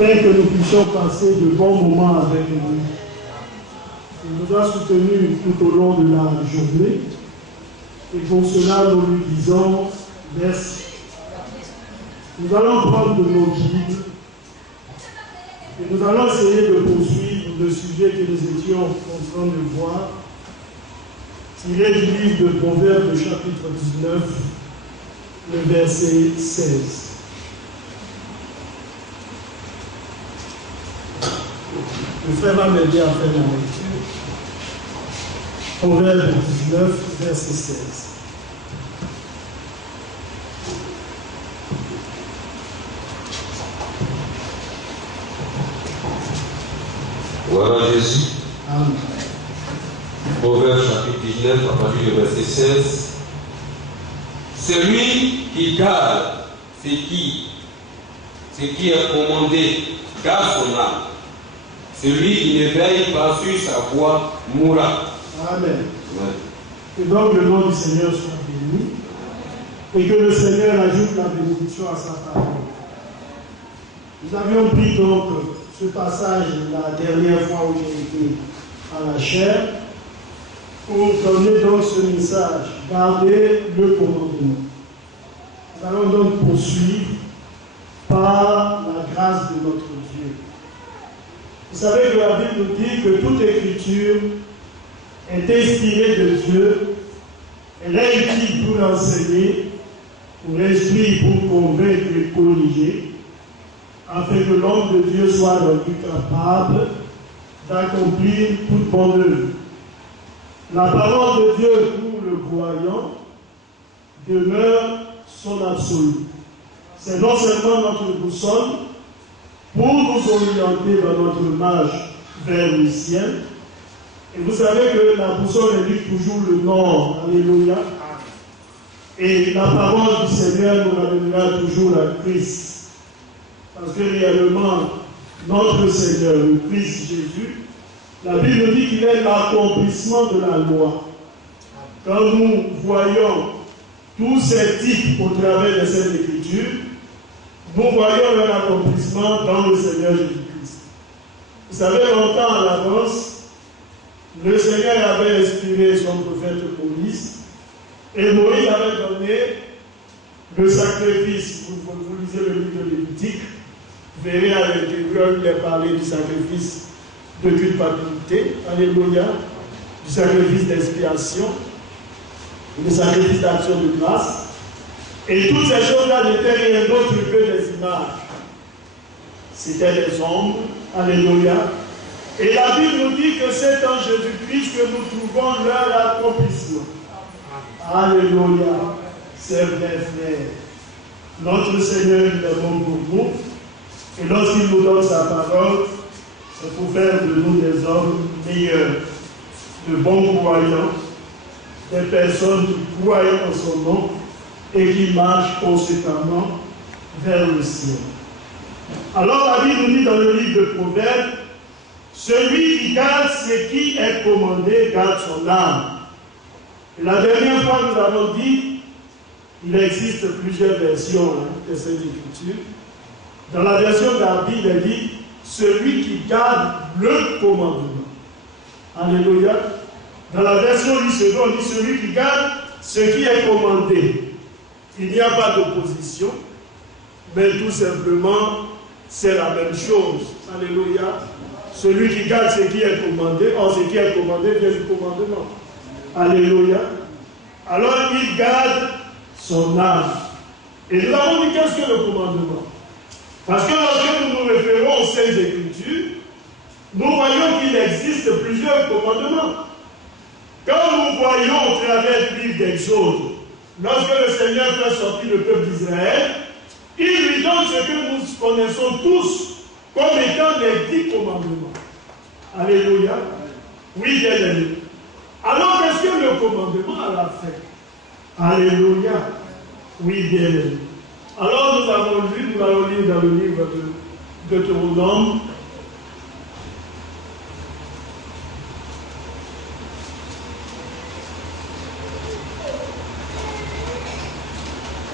afin que nous puissions passer de bons moments avec lui. Il nous a soutenus tout au long de la journée. Et pour cela, nous lui disons merci. Nous allons prendre de nos guides et nous allons essayer de poursuivre le sujet que nous étions en train de voir, tiré du livre de Proverbes, chapitre 19, le verset 16. Le frère va m'aider à faire la lecture. Proverbe 19, verset 16. Voilà Jésus. Amen. Proverbe chapitre 19, à partir du verset 16. Celui qui garde ce qui est commandé garde son âme. Celui qui ne veille pas sur sa voie mourra. Amen. Ouais. Que donc le nom du Seigneur soit béni et que le Seigneur ajoute la bénédiction à sa parole. Nous avions pris donc ce passage la dernière fois où j'ai été à la chaire pour donner donc ce message, garder le commandement. Nous allons donc poursuivre par la grâce de notre Dieu. Vous savez que la Bible nous dit que toute écriture est inspirée de Dieu. Elle est utile pour enseigner, pour instruire, pour convaincre et corriger, afin que l'homme de Dieu soit rendu capable d'accomplir toute bonne œuvre. La parole de Dieu pour le croyant demeure son absolu. C'est non seulement notre boussole pour nous orienter dans notre marche vers le ciel. Et vous savez que la boussole indique toujours le nord. Alléluia. Et la parole du Seigneur nous ramènera toujours à Christ. Parce que réellement, notre Seigneur, le Christ Jésus, la Bible nous dit qu'il est l'accomplissement de la loi. Quand nous voyons tous ces types au travers de cette écriture, nous voyons leur accomplissement dans le Seigneur Jésus-Christ. Vous savez, longtemps à l'avance, le Seigneur avait inspiré son prophète Moïse, et Moïse avait donné le sacrifice. Vous lisez le livre de Lévitique, vous verrez à l'intérieur, il est parlé du sacrifice de culpabilité, alléluia, du sacrifice d'expiation, du sacrifice d'action de grâce. Et toutes ces choses-là n'étaient rien d'autre que des images. C'était des ombres, alléluia. Et la Bible nous dit que c'est en Jésus-Christ que nous trouvons leur accomplissement. Alléluia. C'est vrai, frère. Notre Seigneur, il est bon pour nous. Et lorsqu'il nous donne sa parole, c'est pour faire de nous des hommes meilleurs, de bons croyants, des personnes qui croient en son nom et qui marchent conséquemment vers le ciel. Alors la Bible nous dit dans le livre de Proverbes, celui qui garde ce qui est commandé garde son âme. Et la dernière fois, nous avons dit, il existe plusieurs versions de cette écriture. Dans la version d'Arbi, il est dit, celui qui garde le commandement. Alléluia. Dans la version du second, on dit celui qui garde ce qui est commandé. Il n'y a pas d'opposition, mais tout simplement, c'est la même chose. Alléluia. Celui qui garde ce qui est commandé, or ce qui est commandé vient du commandement. Alléluia. Alors il garde son âme. Et nous avons dit qu'est-ce que le commandement? Parce que lorsque nous nous référons aux Saintes Écritures, nous voyons qu'il existe plusieurs commandements. Quand nous voyons au travers du livre d'Exode, lorsque le Seigneur fait sortir le peuple d'Israël, il lui donne ce que nous connaissons tous comme étant les 10 commandements. Alléluia. Oui, bien aimé. Alors, qu'est-ce que le commandement a fait? Alléluia. Oui, bien aimé. Alors, nous allons lire dans le livre de Deutéronome.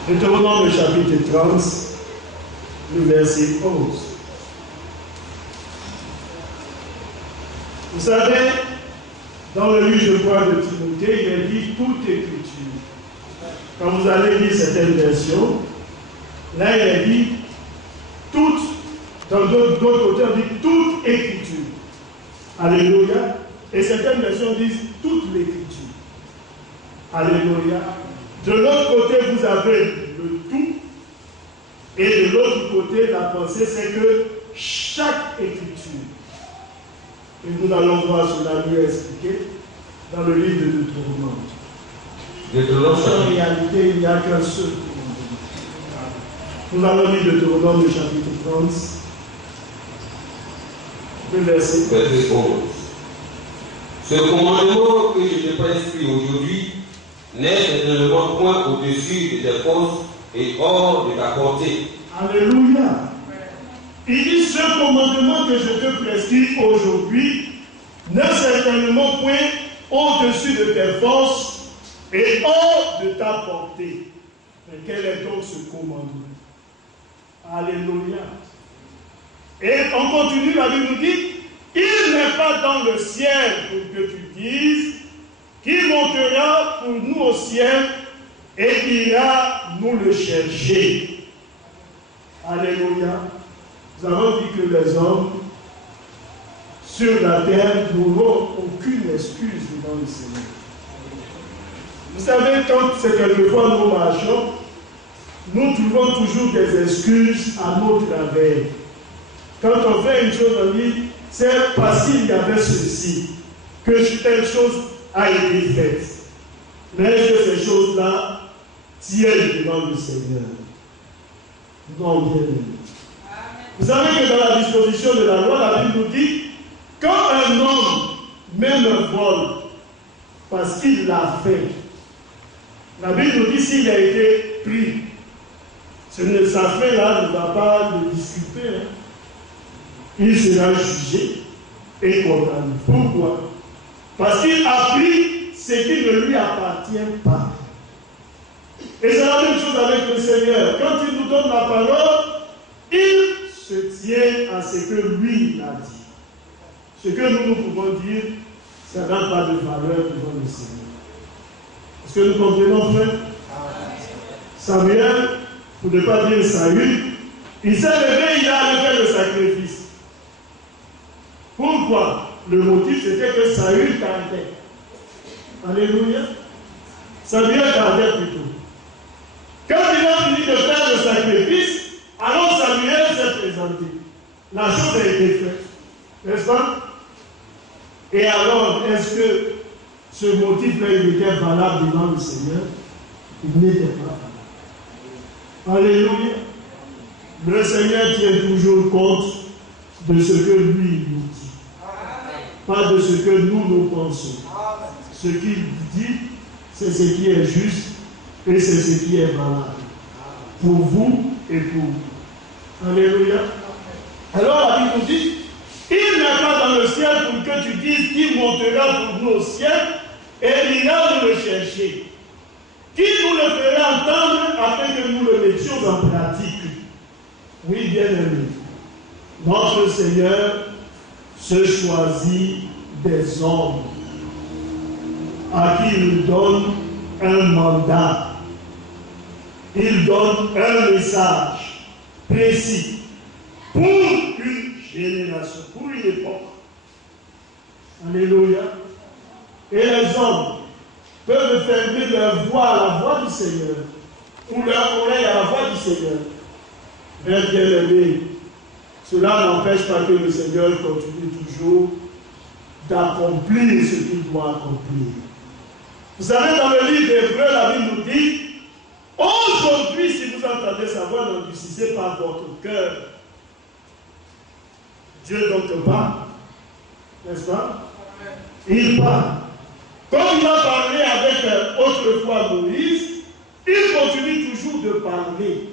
Deutéronome chapitre 30, le verset 11. Vous savez, dans le livre, je crois, de Timothée, il est dit toute écriture. Quand vous allez lire certaines versions, là il est dit toute, dans d'autres côtés, on dit toute écriture. Alléluia. Et certaines versions disent toute l'écriture. Alléluia. De l'autre côté, vous avez le tout. Et de l'autre côté, la pensée, c'est que chaque écriture. Et nous allons voir cela mieux expliqué dans le livre de Deutéronome. En réalité, il n'y a qu'un seul commandement. Nous allons lire Deutéronome le chapitre 30, le verset 11. Ce commandement que je t'ai prescrit aujourd'hui n'est certainement point au-dessus de tes forces et hors de ta portée. Alléluia. Il dit ce commandement que je te prescris aujourd'hui n'est certainement point au-dessus de tes forces et hors de ta portée. Mais quel est donc ce commandement? Alléluia. Et on continue, la Bible nous dit, il n'est pas dans le ciel pour que tu dises, qui montera pour nous au ciel et ira nous le chercher. Alléluia. Nous avons dit que les hommes sur la terre n'auront aucune excuse devant le Seigneur. Vous savez, quand c'est quelquefois nous marchons, nous trouvons toujours des excuses à notre travers. Quand on fait une chose, on dit, c'est parce qu'il y avait ceci, que telle chose a été faite. Mais que ces choses-là tiennent devant le Seigneur. Non, bien aimé. Vous savez que dans la disposition de la loi, la Bible nous dit, quand un homme même un vol, parce qu'il l'a fait, la Bible nous dit s'il a été pris, sa fait-là ne va pas le discuter. Hein. Il sera jugé et condamné. Pourquoi? Parce qu'il a pris ce qui ne lui appartient pas. Et c'est la même chose avec le Seigneur. Quand il nous donne la parole, il se tient à ce que lui a dit. Ce que nous pouvons dire, ça n'a pas de valeur devant le Seigneur. Est-ce que nous comprenons, frère? Samuel, pour ne pas dire Saül, il s'est levé, il a allé faire le sacrifice. Pourquoi? Le motif, c'était que Saül tardait. Alléluia. Samuel tardait plutôt. Quand il a fini de faire le sacrifice, alors Samuel s'est présenté. La chose a été faite. N'est-ce pas? Et alors, est-ce que ce motif-là, il était valable devant le Seigneur? Il n'était pas valable. Alléluia. Le Seigneur tient toujours compte de ce que lui nous dit. Pas de ce que nous pensons. Ce qu'il dit, c'est ce qui est juste et c'est ce qui est valable. Pour vous et pour vous. Alléluia. Alors la Bible nous dit, il n'est pas dans le ciel pour que tu dises qui montera pour nous au ciel et il ira nous le chercher. Qui nous le fera entendre afin que nous le mettions en pratique. Oui, bien aimé. Notre Seigneur se choisit des hommes à qui il donne un mandat. Il donne un message précis pour une génération, pour une époque. Alléluia. Et les hommes peuvent fermer leur voix à la voix du Seigneur ou leur oreille à la voix du Seigneur. Bien aimé, cela n'empêche pas que le Seigneur continue toujours d'accomplir ce qu'il doit accomplir. Vous savez, dans le livre d'Hébreux, la Bible nous dit, aujourd'hui, si vous entendez sa voix, n'endurcissez pas votre cœur. Dieu donc parle, n'est-ce pas? Il parle. Comme il a parlé avec autrefois Moïse, il continue toujours de parler.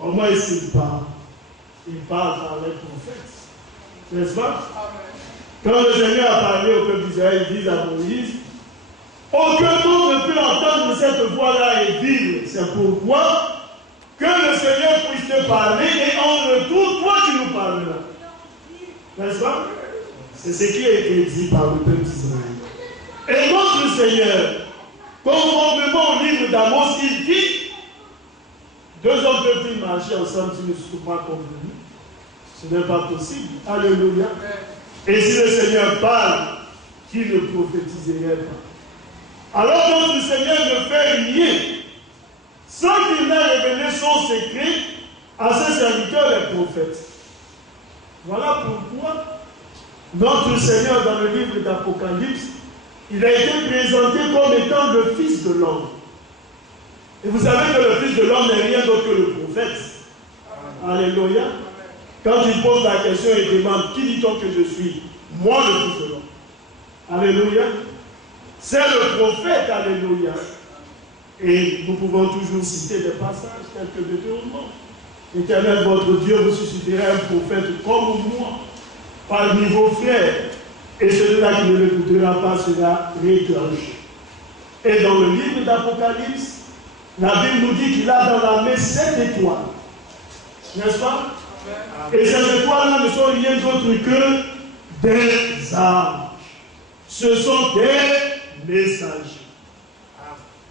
Comment est-ce qu'il parle? Il parle par les prophètes. N'est-ce pas? Quand le Seigneur a parlé au peuple d'Israël, il dit à Moïse, aucun homme ne peut entendre cette voix-là et vivre. C'est pourquoi que le Seigneur puisse te parler et en retour, toi tu nous parleras. N'est-ce pas? C'est ce qui a été dit par le peuple d'Israël. Et notre Seigneur, conformément au livre d'Amos, il dit, deux hommes peuvent-ils marcher ensemble s'ils ne sont pas convenus? Ce n'est pas possible. Alléluia. Et si le Seigneur parle, qui ne prophétiserait pas? Alors notre Seigneur ne fait rien sans qu'il n'ait révélé son secret à ses serviteurs les prophètes. Voilà pourquoi notre Seigneur dans le livre d'Apocalypse, il a été présenté comme étant le Fils de l'homme. Et vous savez que le Fils de l'homme n'est rien d'autre que le prophète. Alléluia. Quand il pose la question et demande, qui dit-on que je suis? Moi le Fils de l'homme. Alléluia. C'est le prophète, alléluia. Et nous pouvons toujours citer des passages tels que Deutéronome. L'Éternel, votre Dieu, vous suscitera un prophète comme moi, parmi vos frères. Et celui-là qui ne l'écoutera pas sera retranché. Et dans le livre d'Apocalypse, la Bible nous dit qu'il a dans la main 7 étoiles. N'est-ce pas? Et ces étoiles-là ne sont rien d'autre que des anges. Ce sont des messagers.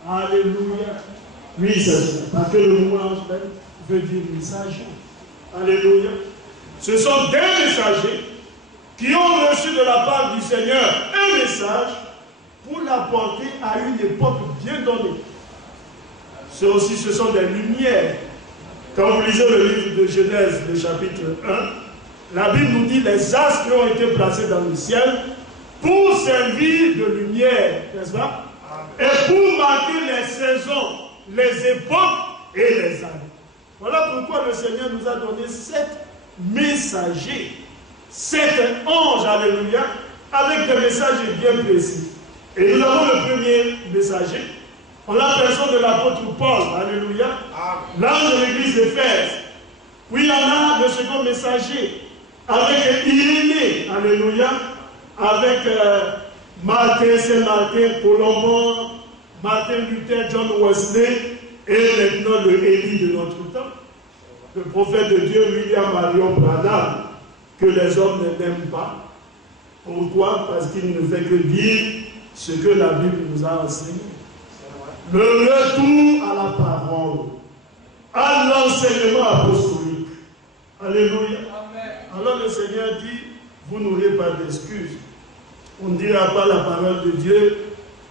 Alléluia. Oui, c'est ça. Parce que le mot ange veut dire messager. Alléluia. Ce sont des messagers qui ont reçu de la part du Seigneur un message pour l'apporter à une époque bien donnée. Ce sont des lumières. Quand vous lisez le livre de Genèse, le chapitre 1, la Bible nous dit les astres ont été placés dans le ciel pour servir de lumière, n'est-ce pas? Et pour marquer les saisons, les époques et les années. Voilà pourquoi le Seigneur nous a donné 7 messagers, 7 anges, alléluia, avec des messages bien précis. Et nous avons le premier messager, en la personne de l'apôtre Paul, alléluia, l'ange de l'église d'Éphèse. Puis il y en a le second messager, avec Irénée, alléluia, avec Martin, Saint-Martin, Colomban, Martin Luther, John Wesley, et maintenant le Élie de notre temps, le prophète de Dieu, William Marion Branham, que les hommes n'aiment pas. Pourquoi? Parce qu'il ne fait que dire ce que la Bible nous a enseigné. Le retour à la parole, à l'enseignement apostolique. Alléluia. Amen. Alors le Seigneur dit, vous n'aurez pas d'excuses. On ne dira pas la parole de Dieu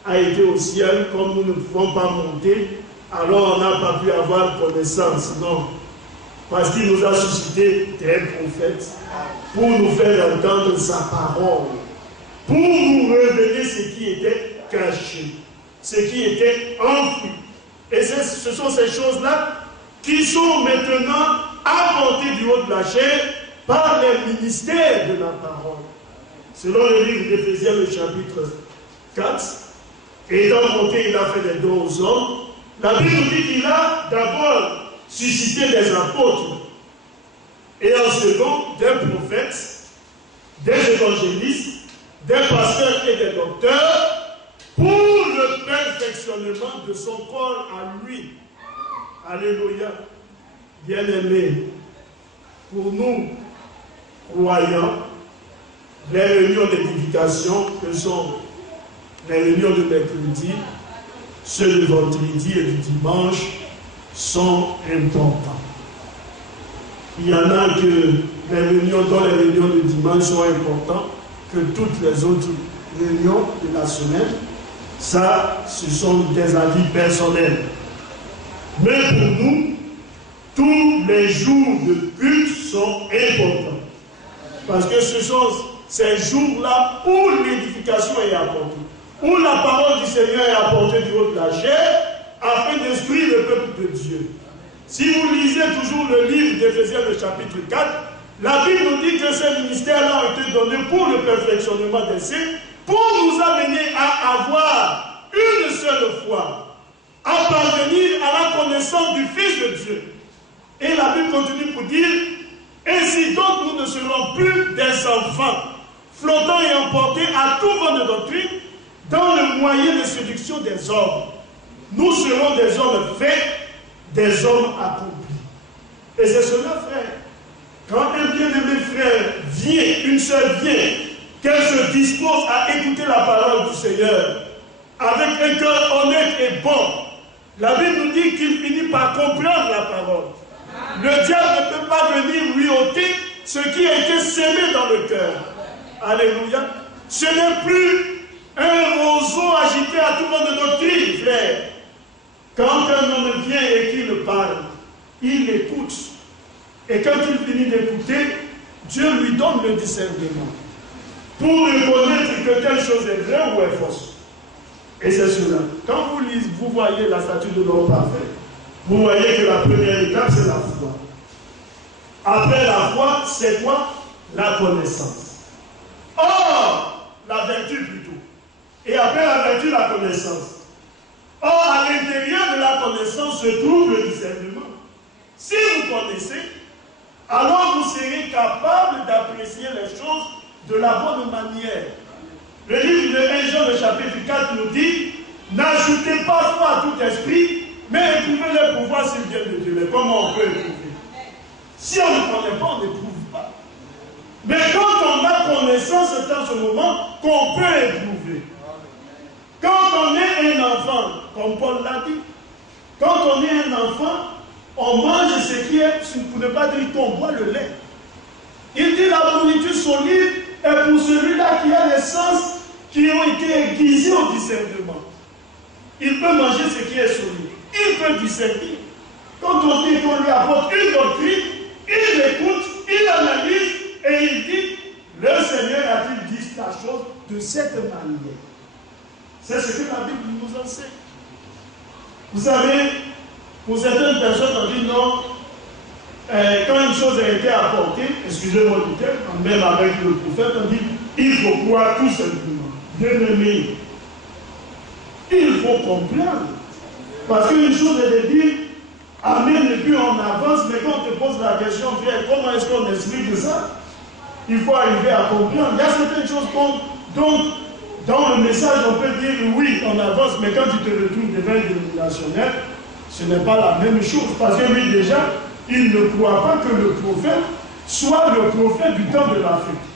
a été au ciel, comme nous ne pouvons pas monter, alors on n'a pas pu avoir connaissance. Non. Parce qu'il nous a suscité des prophètes pour nous faire entendre sa parole, pour nous révéler ce qui était caché, ce qui était enfoui. Et ce sont ces choses-là qui sont maintenant apportées du haut de la chair par les ministères de la parole. Selon le livre d'Éphésiens, le chapitre 4, et étant monté, il a fait des dons aux hommes. La Bible nous dit qu'il a d'abord suscité des apôtres, et en second, des prophètes, des évangélistes, des pasteurs et des docteurs, pour le perfectionnement de son corps à lui. Alléluia. Bien-aimés, pour nous, croyants, les réunions d'édification, que sont les réunions de mercredi, ceux de vendredi et du dimanche, sont importants. Il y en a que les réunions, dont les réunions de dimanche sont importantes, que toutes les autres réunions de la semaine. Ça, ce sont des avis personnels. Mais pour nous, tous les jours de culte sont importants. Parce que ce sont ces jours-là où l'édification est apportée, où la parole du Seigneur est apportée du haut de la chair, afin d'instruire le peuple de Dieu. Si vous lisez toujours le livre d'Éphésiens, le chapitre 4, la Bible nous dit que ces ministères-là ont été donnés pour le perfectionnement des saints, pour nous amener à avoir une seule foi, à parvenir à la connaissance du Fils de Dieu. Et la Bible continue pour dire, ainsi donc nous ne serons plus des enfants, flottants et emportés à tout vent de doctrine, dans le moyen de séduction des hommes. Nous serons des hommes faits, des hommes accomplis. Et c'est cela, frère. Quand un bien-aimé frère vient, une sœur vient, qu'elle se dispose à écouter la parole du Seigneur, avec un cœur honnête et bon, la Bible nous dit qu'il finit par comprendre la parole. Le diable ne peut pas venir lui ôter ce qui a été sémé dans le cœur. Alléluia. Ce n'est plus un roseau agité à tout vent de doctrine, frère. Quand un homme vient et qu'il parle, il écoute. Et quand il finit d'écouter, Dieu lui donne le discernement pour reconnaître que telle chose est vraie ou est fausse. Et c'est cela. Quand vous lisez, vous voyez la statue de l'homme parfait, vous voyez que la première étape, c'est la foi. Après la foi, c'est quoi? La connaissance. Or, la vertu plutôt. Et après la vertu, la connaissance. Or, à l'intérieur de la connaissance se trouve le discernement. Si vous connaissez, alors vous serez capable d'apprécier les choses de la bonne manière. Le livre de 1 Jean, le chapitre 4, nous dit, n'ajoutez pas foi à tout esprit, mais éprouvez-le pour voir s'il vient de Dieu. Mais comment on peut éprouver? Si on ne connaît pas, on n'éprouve pas. Mais quand on a connaissance, c'est en ce moment qu'on peut éprouver. Quand on est un enfant, comme Paul l'a dit, quand on est un enfant, on mange ce qui est, pour ne pas dire qu'on boit le lait. Il dit la nourriture solide est pour celui-là qui a les sens qui ont été aiguisés au discernement. Il peut manger ce qui est solide. Il peut discerner. Quand on dit qu'on lui apporte une doctrine, il écoute, il analyse et il dit, le Seigneur a-t-il dit la chose de cette manière? C'est ce que la Bible nous enseigne. Vous savez, pour certaines personnes, on dit non, quand une chose a été apportée, excusez-moi du terme, même avec le prophète, on dit, il faut croire tout simplement. Bien-aimé, il faut comprendre. Parce qu'une chose est de dire, amen, et puis on avance, mais quand on te pose la question, comment est-ce qu'on explique ça? Il faut arriver à comprendre. Il y a certaines choses dont dans le message, on peut dire oui, on avance, mais quand tu te retrouves devant un dénominationnel, ce n'est pas la même chose. Parce que lui, déjà, il ne croit pas que le prophète soit le prophète du temps de l'Afrique.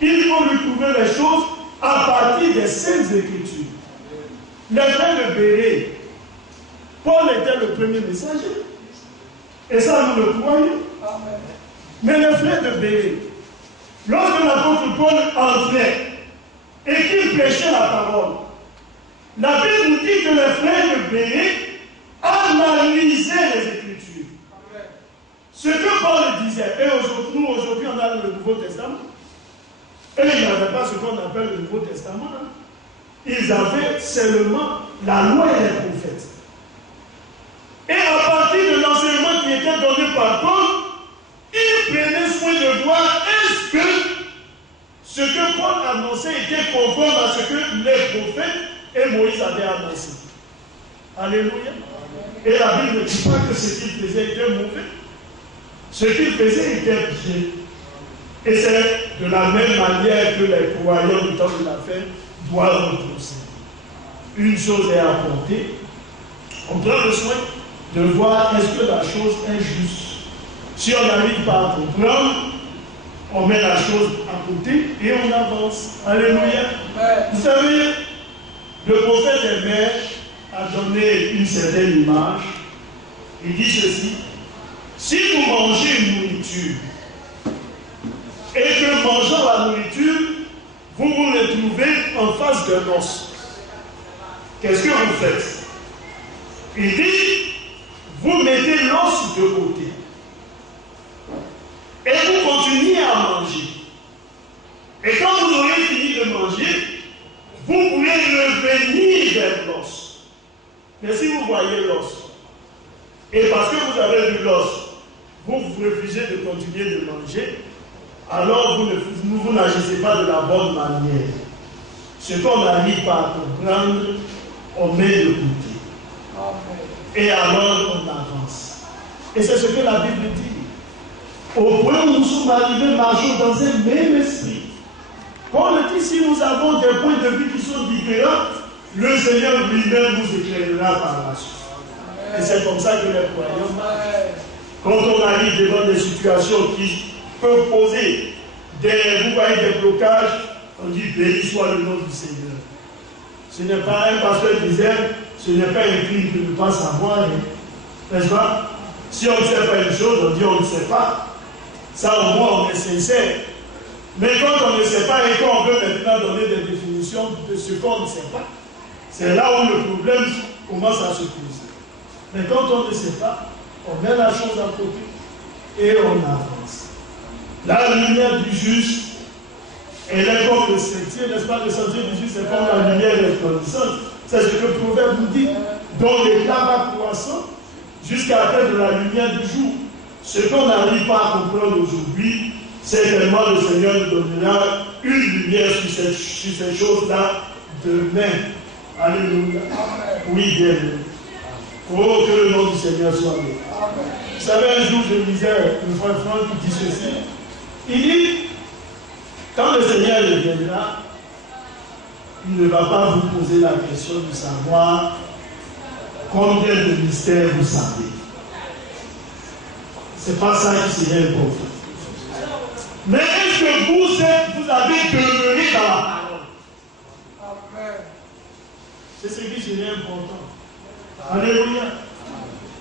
Il faut lui trouver les choses à partir des Saintes Écritures. Les frères de Béret, Paul était le premier messager. Et ça, nous le croyons. Mais les frères de Béret, lorsque l'apôtre Paul entrait et qu'il prêchait la parole, la Bible nous dit que les frères de Béret analysaient les Écritures. Ce que Paul disait, et nous aujourd'hui on a le Nouveau Testament, et ils n'avaient pas ce qu'on appelle le Nouveau Testament, hein. Ils avaient seulement la loi et les prophètes. Et à partir de l'enseignement qui était donné par Paul, ils prenaient soin de voir est-ce que ce que Paul annonçait était conforme à ce que les prophètes et Moïse avaient annoncé. Alléluia. Et la Bible ne dit pas que ce qu'il faisait était mauvais. Ce qu'il faisait était bien. Et c'est de la même manière que les croyants du temps de la fin doivent procéder. Une chose est apportée. On prend le soin de voir est-ce que la chose est juste. Si on n'arrive pas à comprendre, on met la chose à côté et on avance. Alléluia. Vous savez, le prophète Héber a donné une certaine image. Il dit ceci. Si vous mangez une nourriture et que mangeant la nourriture, vous vous retrouvez en face d'un os, qu'est-ce que vous faites? Il dit, vous mettez l'os de côté. Et vous continuez à manger. Et quand vous aurez fini de manger, vous pouvez revenir vers l'os. Mais si vous voyez l'os, et parce que vous avez vu l'os, vous refusez de continuer de manger, alors vous n'agissez pas de la bonne manière. Ce qu'on n'arrive pas à comprendre, on met de côté. Et alors on avance. Et c'est ce que la Bible dit. Au point où nous sommes arrivés, marchons dans un même esprit. Quand on dit si nous avons des points de vue qui sont différents, le Seigneur lui-même nous éclairera par la suite. Et c'est comme ça que les croyants marchent. Quand on arrive devant des situations qui peuvent poser vous voyez des blocages, on dit béni soit le nom du Seigneur. Ce n'est pas un pasteur qui disait, ce n'est pas un crime de ne pas savoir, n'est-ce pas? Si on ne sait pas une chose, on dit on ne sait pas. Ça au moins on est sincère. Mais quand on ne sait pas et qu'on veut maintenant donner des définitions de ce qu'on ne sait pas, c'est là où le problème commence à se poser. Mais quand on ne sait pas, on met la chose à côté et on avance. La lumière du juste, elle est comme le sentier, n'est-ce pas? Le sentier du juste, c'est comme la lumière resplendissante. C'est ce que le proverbe nous dit. Dont l'éclat va croissant jusqu'à la fin de la lumière du jour. Ce qu'on n'arrive pas à comprendre aujourd'hui, certainement le Seigneur nous donnera une lumière sur ces choses-là demain. Alléluia. Oui, bien. Oh, que le nom du Seigneur soit loué. Vous savez, un jour, je lisais une fois Franck qui dit ceci. Il dit, quand le Seigneur reviendra, il ne va pas vous poser la question de savoir combien de mystères vous savez. Ce n'est pas ça qui serait important. Mais est-ce que vous avez demeuré dans la parole? C'est ce qui serait important. Alléluia.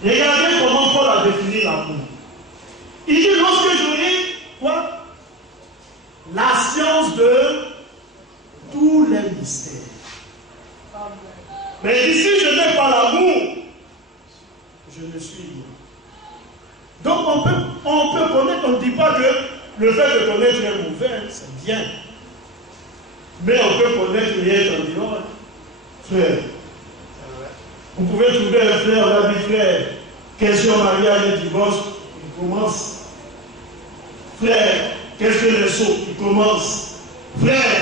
Regardez comment Paul a défini l'amour. Il dit, lorsque j'aurai quoi? La science de tous les mystères. Mais ici, je n'ai pas l'amour. Je ne suis rien. Donc on peut connaître, on ne dit pas que le fait de connaître est mauvais, c'est bien. Mais on peut connaître et être en disant, frère, vous pouvez trouver un frère, la vie frère, question mariage et divorce, il commence. Frère, qu'est-ce que les sauts? Il commence. Frère,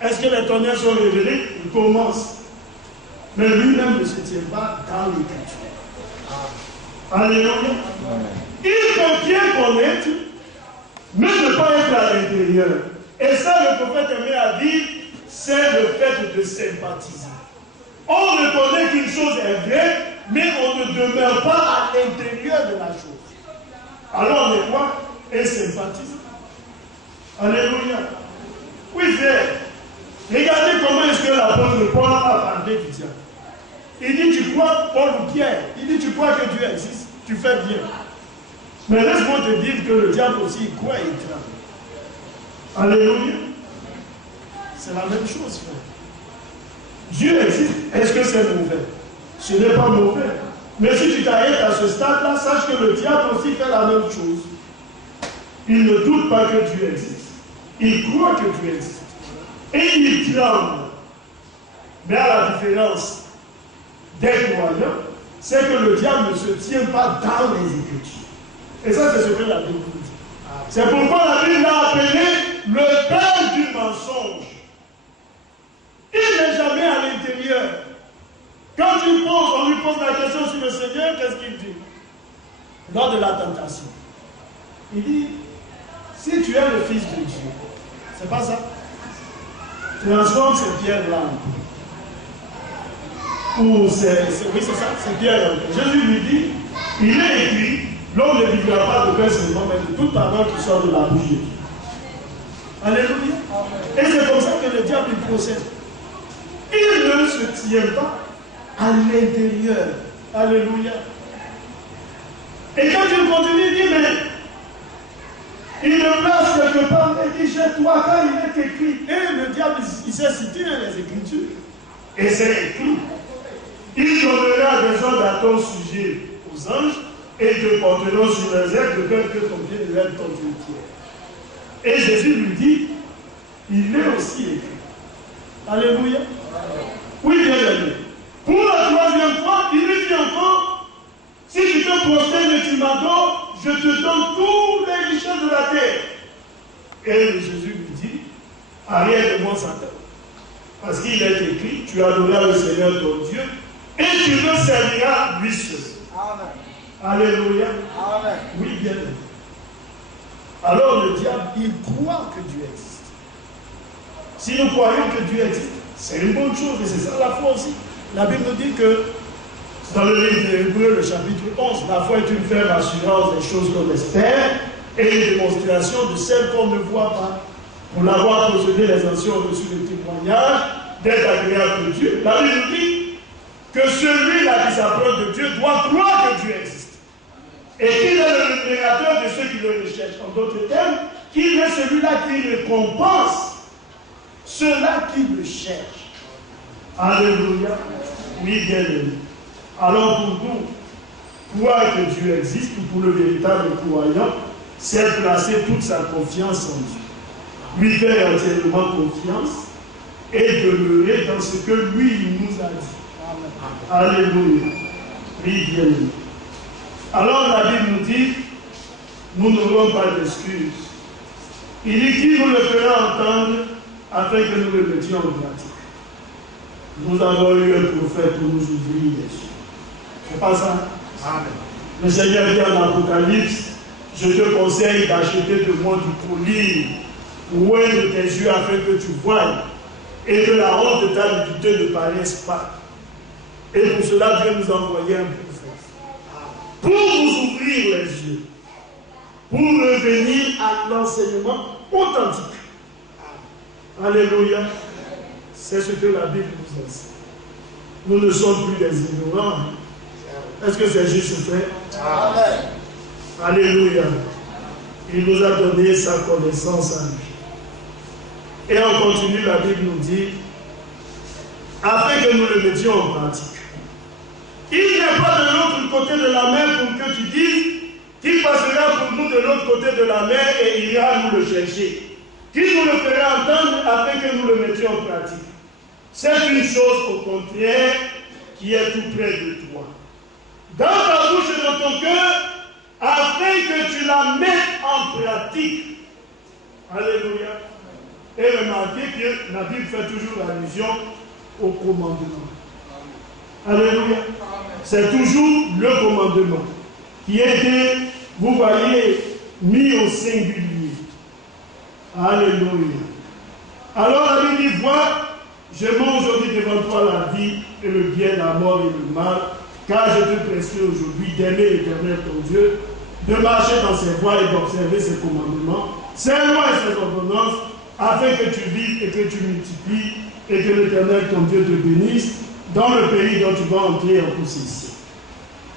est-ce que les tonnerres sont révélés? Il commence. Mais lui-même ne se tient pas dans l'écriture. Alléluia. Il peut bien connaître, mais ne pas être à l'intérieur. Et ça, le prophète aimé à dire, c'est le fait de sympathiser. On reconnaît qu'une chose est vraie, mais on ne demeure pas à l'intérieur de la chose. Alors on est quoi? Et sympathise. Alléluia. Oui, frère. Regardez comment est-ce que l'apôtre Paul a parlé du diable. Il dit, tu crois, Paul ou Pierre, il dit, tu crois que Dieu existe, tu fais bien. Mais laisse-moi te dire que le diable aussi, il croit et il tremble. Alléluia. C'est la même chose, frère. Dieu existe. Est-ce que c'est mauvais? Ce n'est pas mauvais. Mais si tu t'arrêtes à ce stade-là, sache que le diable aussi fait la même chose. Il ne doute pas que Dieu existe. Il croit que Dieu existe. Et il tremble. Mais à la différence des croyants, c'est que le diable ne se tient pas dans les Écritures. Et ça, c'est ce que la Bible dit. C'est pourquoi la Bible l'a appelé le père du mensonge. Il n'est jamais à l'intérieur. Quand on lui pose la question sur le Seigneur, qu'est-ce qu'il dit? Lors de la tentation. Il dit, si tu es le Fils de Dieu, c'est pas ça? Transforme ces pierres-là. Oui, c'est ça, c'est pierre. Jésus lui dit, il est écrit, l'homme ne vivra pas de pain seulement, mais de toute parole qui sort de la bouche de Dieu. Alléluia. Et c'est comme ça que le diable procède. Il ne se tient pas à l'intérieur. Alléluia. Et quand il continue, il dit, mais il le place quelque part et dit, chez toi, car il est écrit. Et le diable, il sait citer les Écritures. Et c'est écrit. Il donnera des ordres à ton sujet aux aux anges et te porteront sur leurs ailes de peur que ton pied ne lève ton pied. Et Jésus lui dit, il est aussi écrit. Alléluia. Oui, bien aimé. Pour la troisième fois, il lui dit encore, si tu te prosternes et tu m'adores, je te donne tous les richesses de la terre. Et Jésus lui dit, arrière de moi Satan. Parce qu'il est écrit, tu adoreras le Seigneur ton Dieu et tu le serviras lui seul. Amen. Alléluia. Amen. Oui, bien aimé. Alors le diable, il croit que Dieu existe. Si nous croyons que Dieu existe, c'est une bonne chose et c'est ça la foi aussi. La Bible nous dit que dans le livre des Hébreux, le chapitre 11, la foi est une ferme assurance des choses qu'on espère et une démonstration de celles qu'on ne voit pas. Pour l'avoir possédé, les anciens ont reçu le témoignage d'être agréable de Dieu. La Bible nous dit que celui-là qui s'approche de Dieu doit croire que Dieu existe. Et qu'il est le rémunérateur de ceux qui le recherchent. En d'autres termes, qu'il est celui-là qui récompense ceux-là qui le cherchent. Alléluia. Oui, bien aimé. Alors pour nous, croire que Dieu existe, ou pour le véritable croyant, c'est placer toute sa confiance en Dieu. Lui faire entièrement confiance et demeurer dans ce que lui nous a dit. Alléluia. Oui, bien aimé. Alors la Bible nous dit, nous n'aurons pas d'excuses. Il dit qui nous le fera entendre afin que nous le mettions en pratique. Nous avons eu un prophète pour nous ouvrir les yeux. C'est pas ça? Amen. Le Seigneur dit en Apocalypse, je te conseille d'acheter de moi du collier loin de tes yeux afin que tu voies et que la honte de ta nudité ne paraisse pas. Et pour cela, Dieu nous a envoyé un prophète. Pour nous ouvrir les yeux. Pour revenir à l'enseignement authentique. Alléluia. C'est ce que la Bible nous enseigne. Nous ne sommes plus des ignorants. Est-ce que c'est juste fait? Amen. Alléluia. Il nous a donné sa connaissance à lui. Et on continue, la Bible nous dit, afin que nous le mettions en pratique. Il n'est pas de l'autre côté de la mer pour que tu dises qu'il passera pour nous de l'autre côté de la mer et il ira nous le chercher. Qui nous le fera entendre afin que nous le mettions en pratique. C'est une chose au contraire qui est tout près de toi. Dans ta bouche et dans ton cœur, afin que tu la mettes en pratique. Alléluia. Et remarquez que la Bible fait toujours allusion au commandement. Alléluia. C'est toujours le commandement qui a été, vous voyez, mis au singulier. Alléluia. Alors la Bible dit, vois, je mets aujourd'hui devant toi la vie et le bien, la mort et le mal, car je te prescris aujourd'hui d'aimer l'Éternel ton Dieu, de marcher dans ses voies et d'observer ses commandements, ses lois et ses ordonnances, afin que tu vives et que tu multiplies et que l'Éternel ton Dieu te bénisse dans le pays dont tu vas entrer en possession.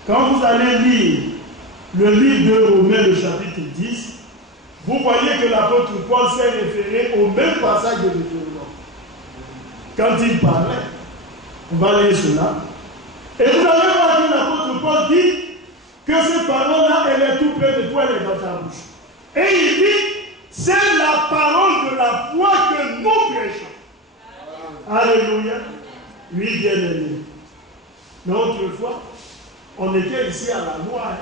Quand vous allez lire le livre de Romains, le chapitre 10, vous voyez que l'apôtre Paul s'est référé au même passage de Deutéronome. Quand il parlait, on va lire cela. Et vous allez voir que l'apôtre Paul dit que cette parole-là, elle est tout près de toi, elle est dans ta bouche. Et il dit, c'est la parole de la foi que nous prêchons. Alléluia. Oui, bien aimé. Mais autrefois, on était ici à la loi.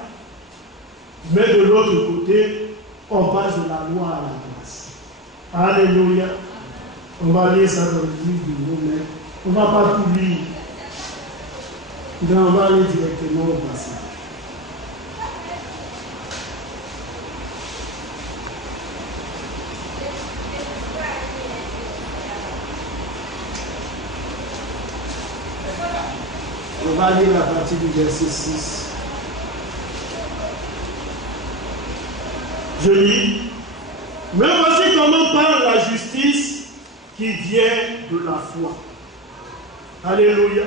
Mais de l'autre côté, on passe de la loi à la grâce. Alléluia. On va lire ça dans le livre du Romain. On ne va pas tout lire. Mais on va aller directement au passage. On va lire la partie du verset 6. Je lis. Mais voici comment parle la justice qui vient de la foi. Alléluia.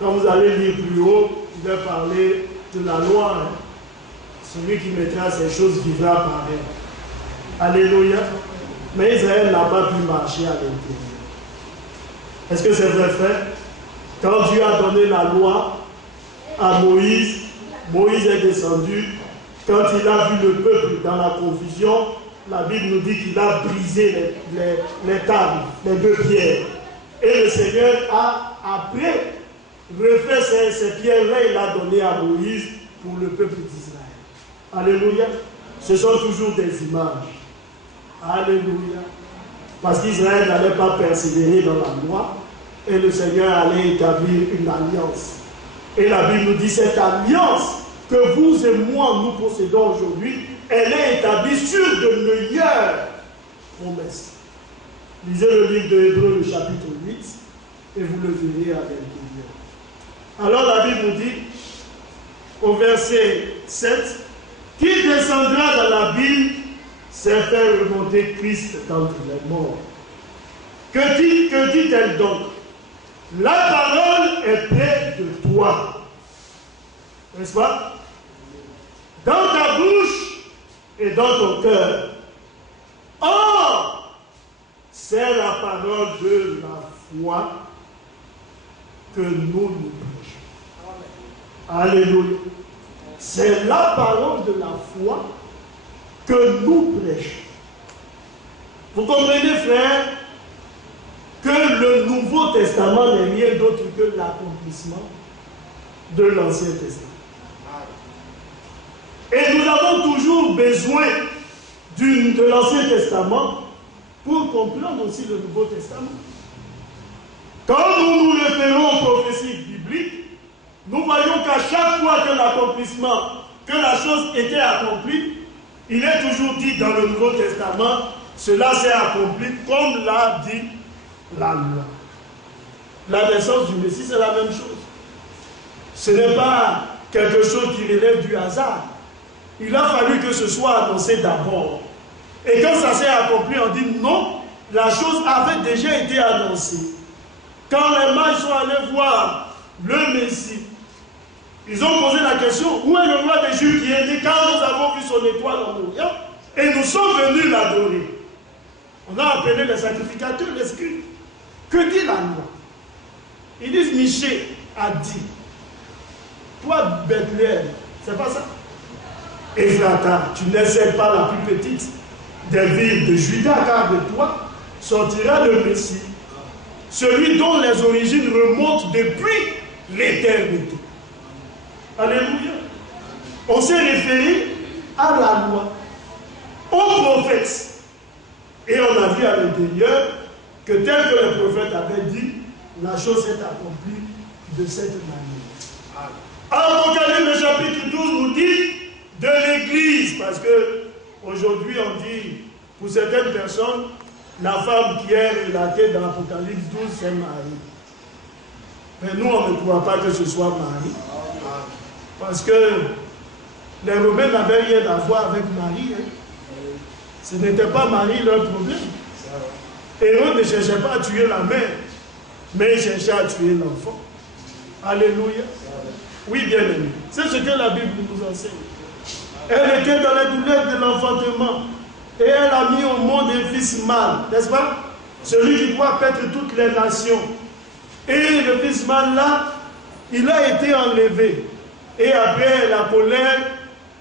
Quand vous allez lire plus haut, il va parler de la loi. Celui qui mettra ces choses vivra par elle. Alléluia. Mais Israël n'a pas pu marcher à l'intérieur. Est-ce que c'est vrai, frère? Quand Dieu a donné la loi à Moïse. Moïse est descendu. Quand il a vu le peuple dans la confusion, la Bible nous dit qu'il a brisé les tables, les deux pierres. Et le Seigneur a, après, refait ces pierres-là, il a donné à Moïse pour le peuple d'Israël. Alléluia. Ce sont toujours des images. Alléluia. Parce qu'Israël n'allait pas persévérer dans la loi et le Seigneur allait établir une alliance. Et la Bible nous dit cette alliance que vous et moi nous possédons aujourd'hui, elle est établie sur de meilleures promesses. Lisez le livre de Hébreux, le chapitre 8, et vous le verrez avec l'intérieur. Alors la Bible nous dit, au verset 7, qui descendra dans l'abîme, c'est faire remonter Christ d'entre les morts. Que dit-elle donc? La parole est près de toi. N'est-ce pas? Dans ta bouche et dans ton cœur. Or, c'est la parole de la foi que nous prêchons. Alléluia. C'est la parole de la foi que nous prêchons. Vous comprenez, frère, que le Nouveau Testament n'est rien d'autre que l'accomplissement de l'Ancien Testament. Et nous avons toujours besoin de l'Ancien Testament pour comprendre aussi le Nouveau Testament. Quand nous nous référons aux prophéties bibliques, nous voyons qu'à chaque fois que l'accomplissement, que la chose était accomplie, il est toujours dit dans le Nouveau Testament, cela s'est accompli comme l'a dit la loi. La naissance du Messie, c'est la même chose. Ce n'est pas quelque chose qui relève du hasard. Il a fallu que ce soit annoncé d'abord. Et quand ça s'est accompli, on dit non, la chose avait déjà été annoncée. Quand les mages sont allés voir le Messie, ils ont posé la question, où est le roi des Juifs qui est né quand nous avons vu son étoile en Orient et nous sommes venus l'adorer. On a appelé les sacrificateurs, les scribes. Que dit la loi? Ils disent, Michée a dit, toi Bethléem, c'est pas ça? Ephrata, tu n'es pas la plus petite des villes de Juda, car de toi sortira le Messie, celui dont les origines remontent depuis l'éternité. Alléluia. On s'est référé à la loi, aux prophètes. Et on a vu à l'intérieur que tel que le prophète avait dit, la chose s'est accomplie de cette manière. Apocalypse chapitre 12 nous dit de l'Église, parce que aujourd'hui on dit, pour certaines personnes, la femme qui est relatée dans l'Apocalypse 12, c'est Marie. Mais nous, on ne croit pas que ce soit Marie. Parce que les Romains n'avaient rien à voir avec Marie. Hein. Ce n'était pas Marie leur problème. Et eux ne cherchaient pas à tuer la mère, mais ils cherchaient à tuer l'enfant. Alléluia. Oui, bien aimé. C'est ce que la Bible nous enseigne. Elle était dans la douleur de l'enfantement. Et elle a mis au monde un fils mâle, n'est-ce pas? Celui qui doit paître toutes les nations. Et le fils mâle là, il a été enlevé. Et après, la colère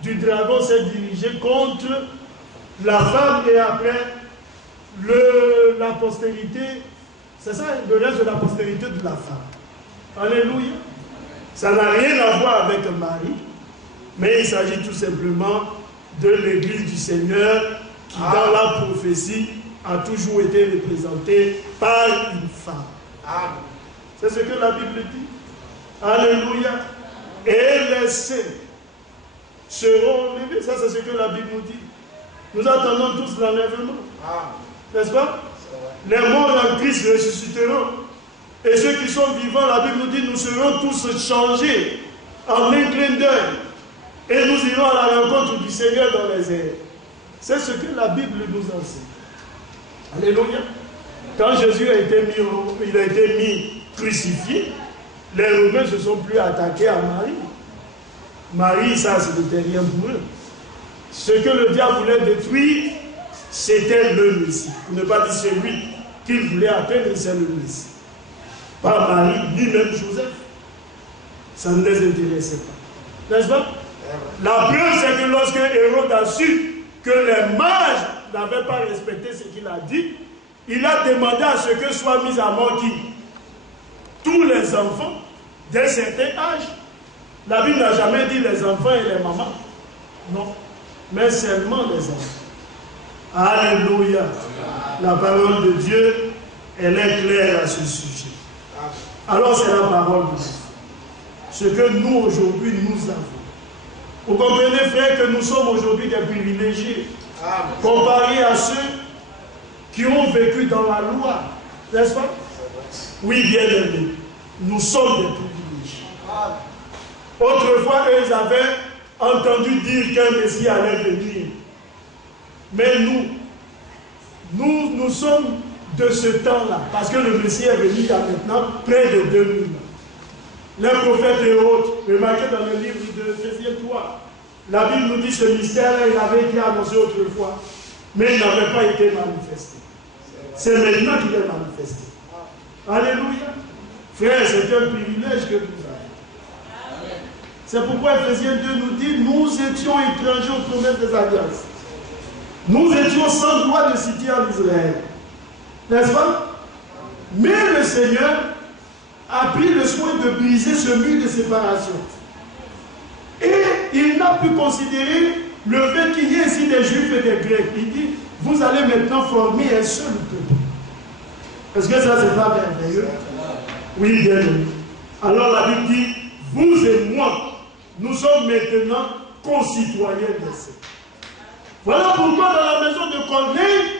du dragon s'est dirigée contre la femme et après la postérité. C'est ça, le reste de la postérité de la femme. Alléluia. Ça n'a rien à voir avec Marie, mais il s'agit tout simplement de l'Église du Seigneur qui, dans la prophétie, a toujours été représentée par une femme. C'est ce que la Bible dit. Alléluia. Et les saints seront enlevés. Ça, c'est ce que la Bible nous dit. Nous attendons tous l'enlèvement. N'est-ce pas? Les morts en Christ ressusciteront. Et ceux qui sont vivants, la Bible nous dit, nous serons tous changés en un clin d'œil. Et nous irons à la rencontre du Seigneur dans les airs. C'est ce que la Bible nous enseigne. Alléluia. Quand Jésus a été mis crucifié, les Romains ne se sont plus attaqués à Marie. Marie, ça, c'était rien pour eux. Ce que le diable voulait détruire, c'était le Messie. Pour ne pas dire celui qu'il voulait atteindre, c'est le Messie. Pas Marie, ni même Joseph. ça ne les intéressait pas. N'est-ce pas? La preuve, c'est que lorsque Hérode a su que les mages n'avaient pas respecté ce qu'il a dit, il a demandé à ce que soient mis à mort qui? Tous les enfants d'un certain âge. La Bible n'a jamais dit les enfants et les mamans. Non. Mais seulement les enfants. Alléluia. La parole de Dieu, elle est claire à ce sujet. Alors c'est la parole de Dieu. Ce que nous aujourd'hui nous avons. Vous comprenez, frère, que nous sommes aujourd'hui des privilégiés. Comparés à ceux qui ont vécu dans la loi. N'est-ce pas? Oui, bien aimé. Nous sommes des privilégiés. Autrefois, ils avaient entendu dire qu'un Messie allait venir. Mais nous sommes de ce temps-là. Parce que le Messie est venu il y a maintenant près de 2000 ans. Les prophètes et autres, remarquez dans le livre de Éphésiens 3, la Bible nous dit ce mystère, il avait été annoncé autrefois, mais il n'avait pas été manifesté. C'est maintenant qu'il est manifesté. Alléluia. Frère, c'est un privilège que nous avons. C'est pourquoi Éphésiens 2 nous dit, nous étions étrangers aux promesses des alliances. Nous étions sans droit de cité en Israël. N'est-ce pas? Mais le Seigneur a pris le soin de briser ce mur de séparation. Et il n'a pu considérer le fait qu'il y ait ici des Juifs et des Grecs. Il dit, vous allez maintenant former un seul peuple. Est-ce que ça, c'est pas merveilleux? Oui, bien aimé. Alors la Bible dit, vous et moi, nous sommes maintenant concitoyens des saints. Voilà pourquoi dans la maison de Corneille,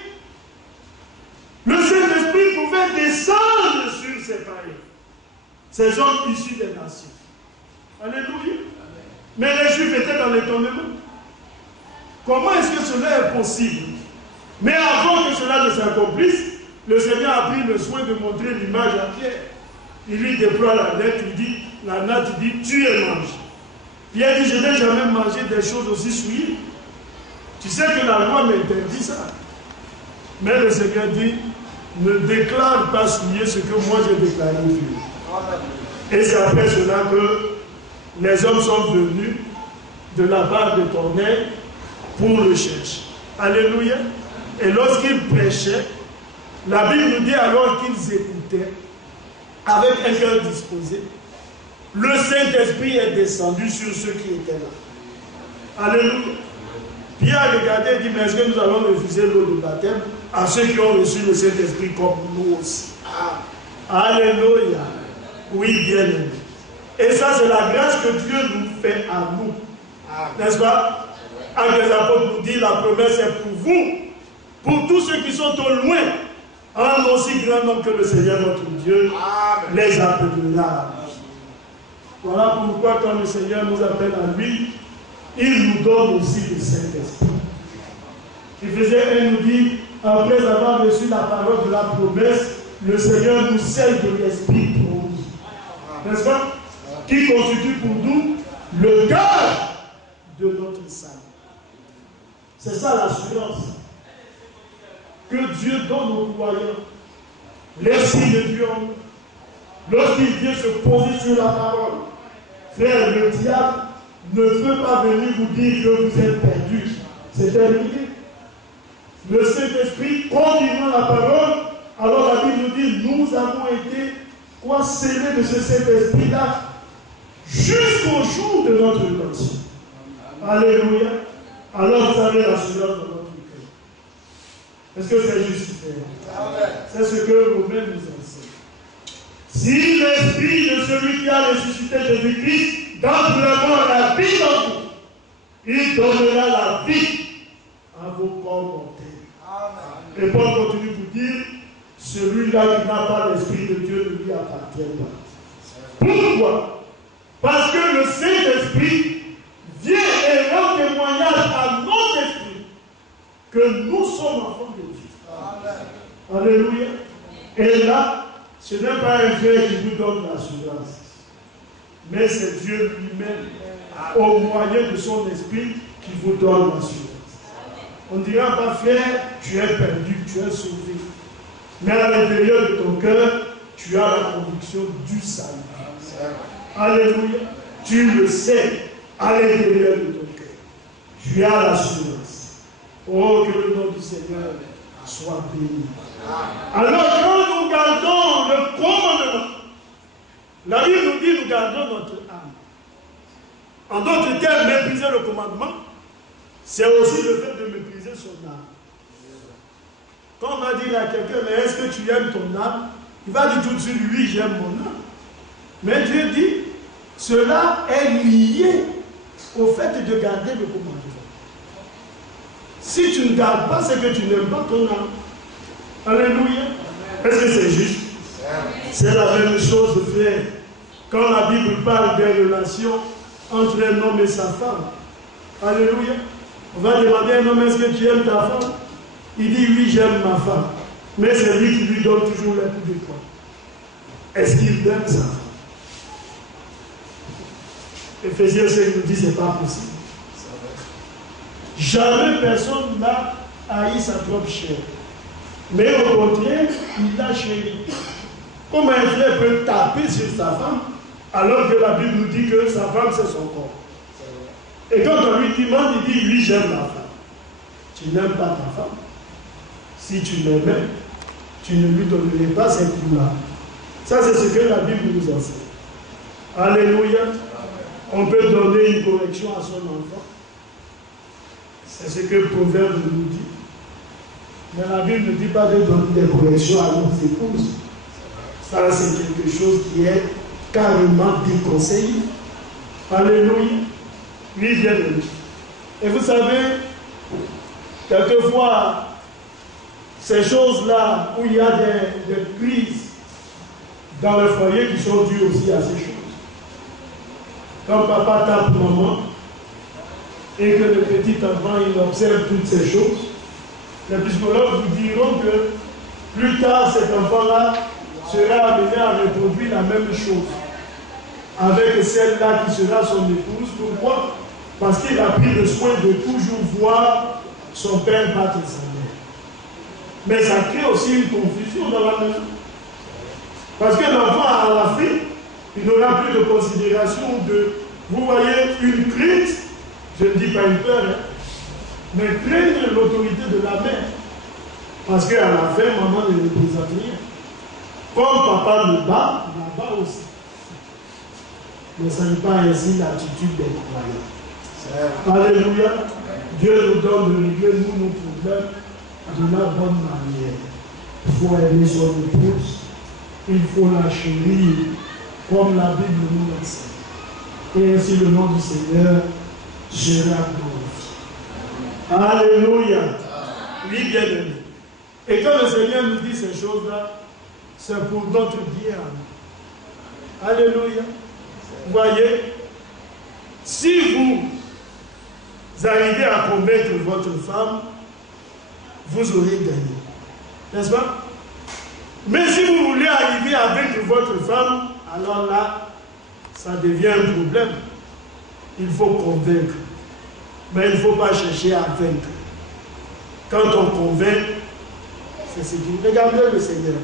le Saint-Esprit pouvait descendre sur ses païens. Ces hommes issus des nations. Alléluia. Mais les Juifs étaient dans l'étonnement. Comment est-ce que cela est possible? Mais avant que cela ne s'accomplisse, le Seigneur a pris le soin de montrer l'image à Pierre. Il lui déploie la natte, la natte dit, tu es mange. Pierre dit, je n'ai jamais mangé des choses aussi souillées. Tu sais que la loi m'interdit ça. Mais le Seigneur dit, ne déclare pas souillé ce que moi j'ai déclaré pur. Et c'est après cela que les hommes sont venus de la part de Corneille pour le chercher. Alléluia. Et lorsqu'il prêchait, la Bible nous dit alors qu'ils écoutaient, avec un cœur disposé, le Saint-Esprit est descendu sur ceux qui étaient là. Alléluia. Pierre regardait et dit, mais est-ce que nous allons refuser l'eau de baptême à ceux qui ont reçu le Saint-Esprit comme nous aussi? Alléluia. Oui, bien aimé. Et ça, c'est la grâce que Dieu nous fait à nous. N'est-ce pas? Actes des apôtres nous dit, la promesse est pour vous, pour tous ceux qui sont au loin, en aussi grand nombre que le Seigneur notre Dieu les appellera. Voilà pourquoi quand le Seigneur nous appelle à lui, il nous donne aussi le Saint-Esprit. Éphésiens 1 nous dit, après avoir reçu la parole de la promesse, le Seigneur nous scelle de l'Esprit pour nous. N'est-ce pas? Qui constitue pour nous le gage de notre salut. C'est ça l'assurance que Dieu donne aux croyants. L'Esprit de Dieu en nous. Lorsqu'il vient se poser sur la parole, frère, le diable ne peut pas venir vous dire que vous êtes perdus. C'est terminé. Le Saint-Esprit, continuant la parole, alors la Bible nous dit, nous avons été quoi scellés de ce Saint-Esprit-là jusqu'au jour de notre rédemption. Alléluia. Alors vous avez l'assurance dans votre cœur. Est-ce que c'est juste? C'est ce que Romains nous enseigne. Si l'esprit de celui qui a ressuscité Jésus-Christ d'entre les morts habite en vous, il donnera la vie à vos corps mortels. Et Paul continue pour dire, celui-là qui n'a pas l'esprit de Dieu ne lui appartient pas. Pourquoi? Parce que le Saint-Esprit vient et rend témoignage à notre esprit que nous sommes enfants de Dieu. Alléluia. Et là, ce n'est pas un Dieu qui vous donne l'assurance, mais c'est Dieu lui-même, au moyen de son esprit, qui vous donne l'assurance. On ne dira pas, frère, tu es perdu, tu es sauvé. Mais à l'intérieur de ton cœur, tu as la conviction du salut. Alléluia. Tu le sais à l'intérieur de ton cœur. Tu as l'assurance. Oh, que le nom du Seigneur soit béni. Alors, quand nous gardons le commandement, la Bible nous dit nous gardons notre âme. En d'autres termes, mépriser le commandement, c'est aussi le fait de mépriser son âme. Quand on va dire à quelqu'un, mais est-ce que tu aimes ton âme? Il va dire tout de suite, oui, j'aime mon âme. Mais Dieu dit, cela est lié au fait de garder le commandement. Si tu ne gardes pas, c'est que tu n'aimes pas ton âme. Alléluia. Est-ce que c'est juste? C'est la même chose, frère. Quand la Bible parle des relations entre un homme et sa femme. Alléluia. On va demander à un homme, est-ce que tu aimes ta femme? Il dit, oui, j'aime ma femme. Mais c'est lui qui lui donne toujours les coups de poing. Est-ce qu'il aime sa femme? Éphésiens 5 nous dit, c'est pas possible. Jamais personne n'a haï sa propre chair. Mais au contraire, il l'a chérie. Comment un frère peut taper sur sa femme alors que la Bible nous dit que sa femme c'est son corps? Et quand on lui demande, il dit, oui, j'aime ma femme. Tu n'aimes pas ta femme. Si tu l'aimais, tu ne lui donnerais pas ces coups-là. Ça, c'est ce que la Bible nous enseigne. Alléluia. On peut donner une correction à son enfant. C'est ce que le Proverbe nous dit. Mais la Bible ne dit pas de donner des corrections à nos épouses. Ça, c'est quelque chose qui est carrément déconseillé. Alléluia. Oui, bien aimé. Et vous savez, quelquefois, ces choses-là où il y a des crises dans le foyer qui sont dues aussi à ces choses. Quand papa tape maman et que le petit enfant il observe toutes ces choses, les psychologues vous diront que plus tard cet enfant-là sera amené à reproduire la même chose avec celle-là qui sera son épouse. Pourquoi? Parce qu'il a pris le soin de toujours voir son père battre sa mère. Mais ça crée aussi une confusion dans la maison. Parce que l'enfant, à la fin, il n'aura plus de considération de, vous voyez, une crainte, je ne dis pas une peur, hein, mais craindre l'autorité de la mère. Parce qu'à la fin, maman ne représente rien. Comme papa le bat, il la bat aussi. Mais ça n'est pas ainsi l'attitude des croyants. Alléluia. Dieu nous donne de régler nous nos problèmes de la bonne manière. Il faut aimer son épouse. Il faut la chérir comme la Bible nous l'enseigne. Et ainsi le nom du Seigneur sera glorifié. Alléluia. Oui, bien aimé. Et quand le Seigneur nous dit ces choses-là, c'est pour notre bien. Alléluia. Vous voyez, si vous arrivez à convaincre votre femme, vous aurez gagné. N'est-ce pas? Mais si vous voulez arriver à vaincre votre femme, alors là, ça devient un problème. Il faut convaincre. Mais il ne faut pas chercher à vaincre. Quand on convainc, c'est ce qui... Regardez le Seigneur.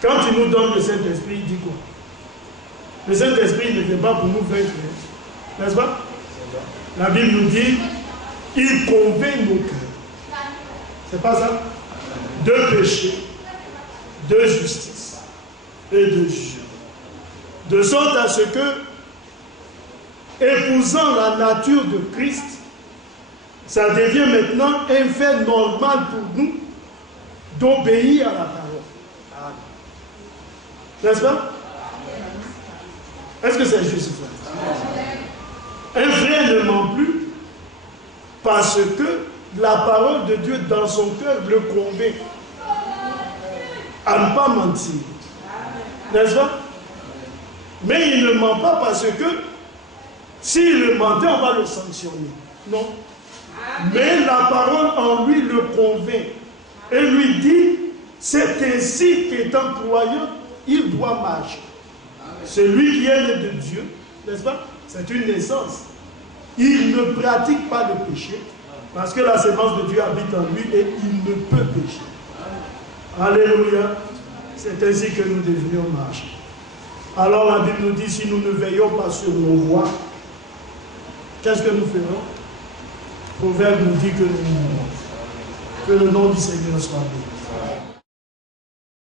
Quand il nous donne le Saint-Esprit, il dit quoi? Le Saint-Esprit ne vient pas pour nous vaincre. N'est-ce pas? La Bible nous dit, il convainc nos cœurs. C'est pas ça? De péché, de justice et de jugement. De sorte à ce que, épousant la nature de Christ, ça devient maintenant un fait normal pour nous d'obéir à la parole. N'est-ce pas? Est-ce que c'est juste, frère? Un frère ne ment plus parce que la parole de Dieu dans son cœur le convainc à ne pas mentir. N'est-ce pas? Mais il ne ment pas parce que s'il le mentait, on va le sanctionner. Non. Mais la parole en lui le convainc et lui dit, c'est ainsi qu'étant croyant, il doit marcher. Celui qui est né de Dieu, n'est-ce pas? C'est une naissance. Il ne pratique pas le péché parce que la sémence de Dieu habite en lui et il ne peut pécher. Alléluia. C'est ainsi que nous devrions marcher. Alors la Bible nous dit, si nous ne veillons pas sur nos voies, qu'est-ce que nous ferons? Le Proverbe nous dit que le nom du Seigneur soit béni.